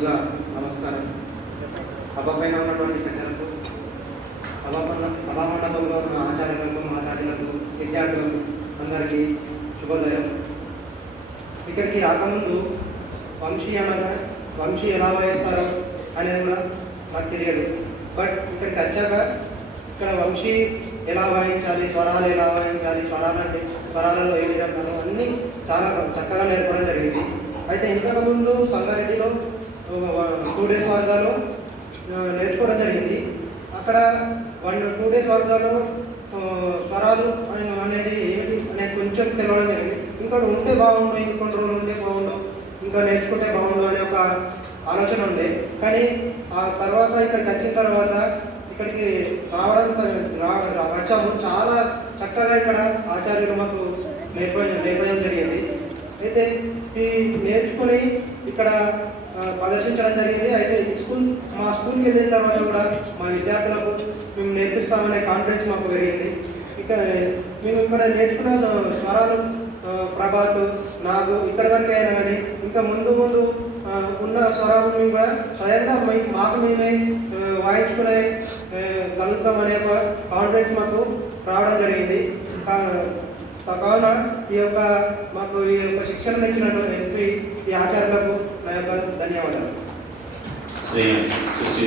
ముందుగా నమస్కారం. సభ పైన ఉన్నటువంటి పెద్దలకు, సభామండపంలో ఉన్న ఆచార్యులకు, మాతాజులకు, విద్యార్థులకు అందరికీ శుభోదయం. ఇక్కడికి రాకముందు వంశీ ఎలా వాయిస్తారో అనేది కూడా నాకు తెలియదు. బట్ ఇక్కడికి వచ్చాక ఇక్కడ వంశీ ఎలా వాయించాలి, స్వరాలు ఎలా వాయించాలి, స్వరాలలో ఏమి రకాలు అన్నీ చాలా చక్కగా నేర్పడం జరిగింది. అయితే ఇంతకుముందు సంగారెడ్డిలో 2 days వర్గాలు నేర్చుకోవడం జరిగింది. అక్కడ 2 days వర్గాలు స్వరాలు అనేది ఏమిటి అనేది కొంచెం తెలవడం జరిగింది. ఇంకా ఉంటే బాగుండు, ఇంకొన్ని రోజులు ఉంటే బాగుండు, ఇంకా నేర్చుకుంటే బాగుండు అనే ఒక ఆలోచన ఉంది. కానీ ఆ తర్వాత ఇక్కడికి వచ్చిన తర్వాత ఇక్కడికి వచ్చాము. చాలా చక్కగా ఇక్కడ ఆచార్యులు మాకు నేర్పడం జరిగింది. అయితే ఈ నేర్చుకుని ఇక్కడ ప్రదర్శించడం జరిగింది. అయితే మా స్కూల్కి వెళ్ళిన తర్వాత కూడా మా విద్యార్థులకు మేము నేర్పిస్తామనే కాన్ఫిడెన్స్ మాకు పెరిగింది. ఇక మేము ఇక్కడ నేర్చుకున్న స్వరాలు ప్రభాత్, నాగు ఇక్కడ వరకే అయినా కానీ ఇంకా ముందు ఉన్న స్వరాలను మేము కూడా స్వయంగా మాకు మేమే వాయించుకునే కలుగుతామనే ఒక కాన్ఫిడెన్స్ మాకు రావడం జరిగింది. కావున మాకు ఈ యొక్క శిక్షణ ఇచ్చినటువంటి ఈ ఆచార్యులకు నా యొక్క ధన్యవాదాలు. శ్రీ సుశ్రీ